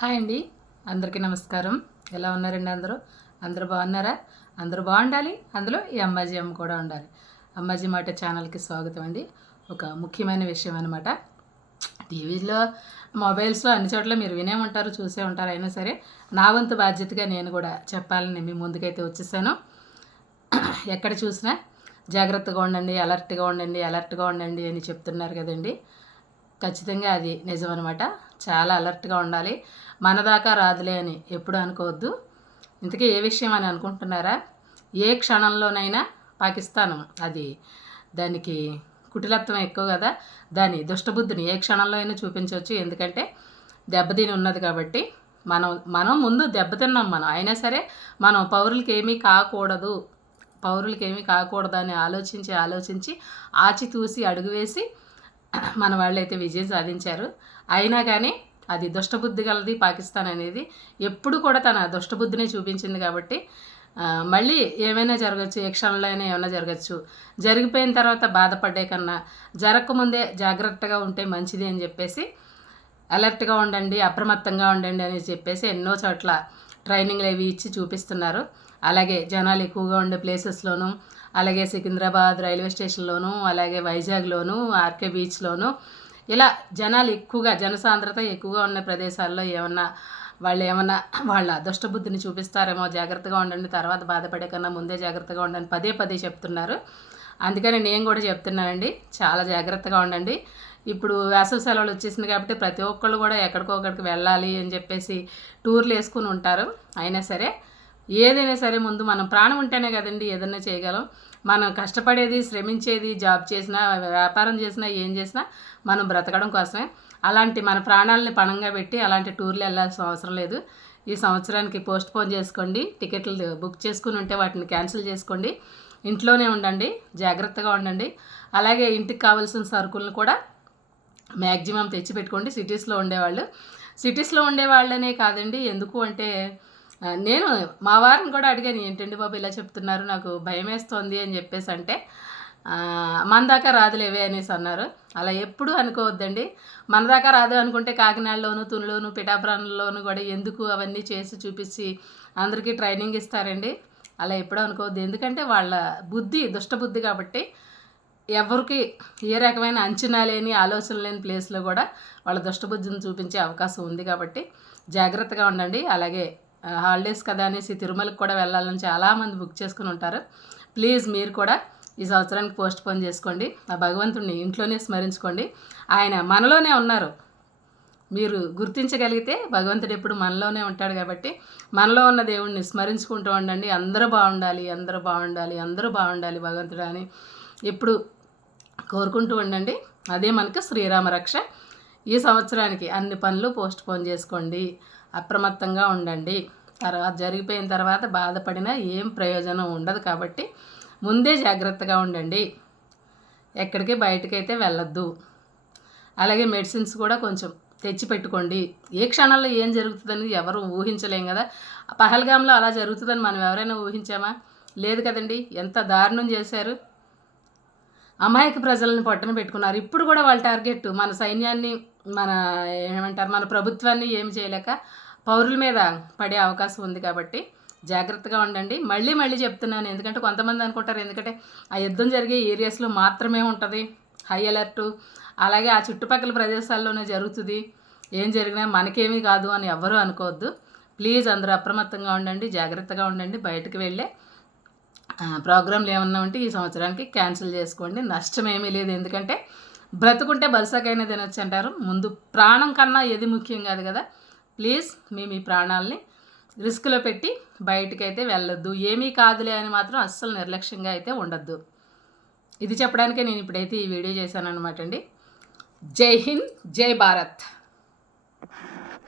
Hi అండి. అందరికీ నమస్కారం. ఎలా ఉన్నారండి అందరూ? అందరూ బాగున్నారా? అందరూ బాగుండాలి. అందులో ఈ అమ్మాజీ అమ్మ కూడా ఉండాలి. అమ్మాజీ మాట ఛానల్కి స్వాగతం అండి. ఒక ముఖ్యమైన విషయం అనమాట టీవీలో మొబైల్స్లో అన్ని చోట్ల మీరు వినే ఉంటారు చూసే ఉంటారు. అయినా సరే నా వంతు బాధ్యతగా నేను కూడా చెప్పాలని మీ ముందుకైతే వచ్చేసాను. ఎక్కడ చూసినా జాగ్రత్తగా ఉండండి అలర్ట్గా ఉండండి అలర్ట్గా ఉండండి అని చెప్తున్నారు కదండి. ఖచ్చితంగా అది నిజం అనమాట చాలా అలర్ట్గా ఉండాలి. మన దాకా రాదులే అని ఎప్పుడు అనుకోవద్దు. ఇంతకీ ఏ విషయం అని అనుకుంటున్నారా? ఏ క్షణంలోనైనా పాకిస్తాన్ అది. దానికి కుటిలత్వం ఎక్కువ కదా. దాని దుష్టబుద్ధిని ఏ క్షణంలో అయినా చూపించవచ్చు. ఎందుకంటే దెబ్బతిని ఉన్నది కాబట్టి మనం మనం ముందు దెబ్బతిన్నాం మనం. అయినా సరే మనం పౌరులకి ఏమీ కాకూడదు. పౌరులకి ఏమీ కాకూడదని ఆలోచించి ఆలోచించి ఆచితూసి అడుగు వేసి మన వాళ్ళైతే విజయం సాధించారు. అయినా కానీ అది దుష్టబుద్ధి గలది పాకిస్తాన్ అనేది ఎప్పుడు కూడా తన దుష్టబుద్ధిని చూపించింది కాబట్టి మళ్ళీ ఏమైనా జరగచ్చు ఏ క్షణంలో అయినా ఏమైనా జరగచ్చు జరిగిపోయిన తర్వాత బాధపడే కన్నా జరగకముందే జాగ్రత్తగా ఉంటే మంచిది అని చెప్పేసి అలర్ట్గా ఉండండి అప్రమత్తంగా ఉండండి అని చెప్పేసి ఎన్నో చోట్ల ట్రైనింగ్లు అవి ఇచ్చి చూపిస్తున్నారు. అలాగే జనాలు ఎక్కువగా ఉండే ప్లేసెస్లోనూ అలాగే సికింద్రాబాద్ రైల్వే స్టేషన్లోను అలాగే వైజాగ్లోను ఆర్కే బీచ్లోను ఇలా జనాలు ఎక్కువగా జనసాంద్రత ఎక్కువగా ఉన్న ప్రదేశాల్లో ఏమన్నా వాళ్ళు ఏమన్నా వాళ్ళ దుష్టబుద్ధిని చూపిస్తారేమో జాగ్రత్తగా ఉండండి తర్వాత బాధపడే కన్నా ముందే జాగ్రత్తగా ఉండండి పదే పదే చెప్తున్నారు. అందుకని నేను కూడా చెప్తున్నానండి చాలా జాగ్రత్తగా ఉండండి. ఇప్పుడు వేసవి సెలవులు వచ్చేసింది కాబట్టి ప్రతి ఒక్కళ్ళు కూడా ఎక్కడికోకడికి వెళ్ళాలి అని చెప్పేసి టూర్లు వేసుకుని ఉంటారు. అయినా సరే ఏదైనా సరే ముందు మనం ప్రాణం ఉంటేనే కదండి ఏదైనా చేయగలం. మనం కష్టపడేది శ్రమించేది జాబ్ చేసినా వ్యాపారం చేసినా ఏం చేసినా మనం బ్రతకడం కోసమే. అలాంటి మన ప్రాణాలని పణంగా పెట్టి అలాంటి టూర్లు వెళ్ళాల్సిన అవసరం లేదు. ఈ సంవత్సరానికి పోస్ట్ పోన్ చేసుకోండి టికెట్లు బుక్ చేసుకుని ఉంటే వాటిని క్యాన్సిల్ చేసుకోండి. ఇంట్లోనే ఉండండి జాగ్రత్తగా ఉండండి. అలాగే ఇంటికి కావాల్సిన సరుకులను కూడా మ్యాక్సిమం తెచ్చిపెట్టుకోండి. సిటీస్లో ఉండేవాళ్ళు. సిటీస్లో ఉండేవాళ్ళనే కాదండి. ఎందుకు అంటే నేను మా వారిని కూడా అడిగాను ఏంటండి బాబు ఇలా చెప్తున్నారు? నాకు భయం వేస్తోంది అని చెప్పేసి అంటే మన దాకా రాదులేవే అనేసి అన్నారు. అలా ఎప్పుడు అనుకోవద్దండి. మన దాకా రాదు అనుకుంటే కాకినాడలోను తునిలోను పిఠాపురంలోను కూడా ఎందుకు అవన్నీ చేసి చూపించి అందరికీ ట్రైనింగ్ ఇస్తారండి? అలా ఎప్పుడూ అనుకోవద్దు. ఎందుకంటే వాళ్ళ బుద్ధి దుష్టబుద్ధి కాబట్టి ఎవరికి ఏ రకమైన అంచనా లేని ఆలోచన లేని ప్లేస్లో కూడా వాళ్ళ దుష్టబుద్ధిని చూపించే అవకాశం ఉంది కాబట్టి జాగ్రత్తగా ఉండండి. అలాగే హాలిడేస్ కదా అనేసి తిరుమలకి కూడా వెళ్ళాలని చాలామంది బుక్ చేసుకుని ఉంటారు. ప్లీజ్ మీరు కూడా ఈ సంవత్సరానికి పోస్ట్ పోన్ చేసుకోండి. ఆ భగవంతుడిని ఇంట్లోనే స్మరించుకోండి. ఆయన మనలోనే ఉన్నారు. మీరు గుర్తించగలిగితే భగవంతుడు ఎప్పుడు మనలోనే ఉంటాడు కాబట్టి మనలో ఉన్న దేవుణ్ణి స్మరించుకుంటూ ఉండండి. అందరూ బాగుండాలి అందరూ బాగుండాలి అందరూ బాగుండాలి భగవంతుడు అని ఎప్పుడు కోరుకుంటూ ఉండండి. అదే మనకు శ్రీరామ రక్ష ఈ సంవత్సరానికి అన్ని పనులు పోస్ట్ పోన్ చేసుకోండి. అప్రమత్తంగా ఉండండి. తర్వాత జరిగిపోయిన తర్వాత బాధపడినా ఏం ప్రయోజనం ఉండదు కాబట్టి ముందే జాగ్రత్తగా ఉండండి. ఎక్కడికి బయటకైతే వెళ్ళొద్దు. అలాగే మెడిసిన్స్ కూడా కొంచెం తెచ్చి పెట్టుకోండి. ఏ క్షణంలో ఏం జరుగుతుందని ఎవరు ఊహించలేం కదా. పహల్గాంలో అలా జరుగుతుందని మనం ఎవరైనా ఊహించామా? లేదు కదండి. ఎంత దారుణం చేశారు. అమాయక ప్రజలను పట్టున పెట్టుకున్నారు. ఇప్పుడు కూడా వాళ్ళ టార్గెట్ మన సైన్యాన్ని మన ఏమంటారు మన ప్రభుత్వాన్ని ఏమి చేయలేక పౌరుల మీద పడే అవకాశం ఉంది కాబట్టి జాగ్రత్తగా ఉండండి. మళ్ళీ మళ్ళీ చెప్తున్నాను ఎందుకంటే కొంతమంది అనుకుంటారు ఎందుకంటే ఆ యుద్ధం జరిగే ఏరియాస్లో మాత్రమే ఉంటుంది. High alert. అలాగే ఆ చుట్టుపక్కల ప్రదేశాల్లోనే జరుగుతుంది. ఏం జరిగినా మనకేమీ కాదు అని ఎవ్వరూ అనుకోవద్దు. ప్లీజ్ అందరూ అప్రమత్తంగా ఉండండి జాగ్రత్తగా ఉండండి బయటకు వెళ్ళే ప్రోగ్రాంలు ఏమన్నా ఉంటే ఈ సంవత్సరానికి క్యాన్సిల్ చేసుకోండి. నష్టం ఏమీ లేదు ఎందుకంటే బ్రతుకుంటే బలసకైనా తినొచ్చు అంటారు. ముందు ప్రాణం కన్నా ఏది ముఖ్యం కాదు కదా. ప్లీజ్ మీ మీ ప్రాణాలని రిస్క్లో పెట్టి బయటకైతే వెళ్ళొద్దు. ఏమీ కాదులే అని మాత్రం అస్సలు నిర్లక్ష్యంగా అయితే ఉండొద్దు. ఇది చెప్పడానికే నేను ఇప్పుడైతే ఈ వీడియో చేశాను అనమాట అండి. జై హింద్ జై భారత్.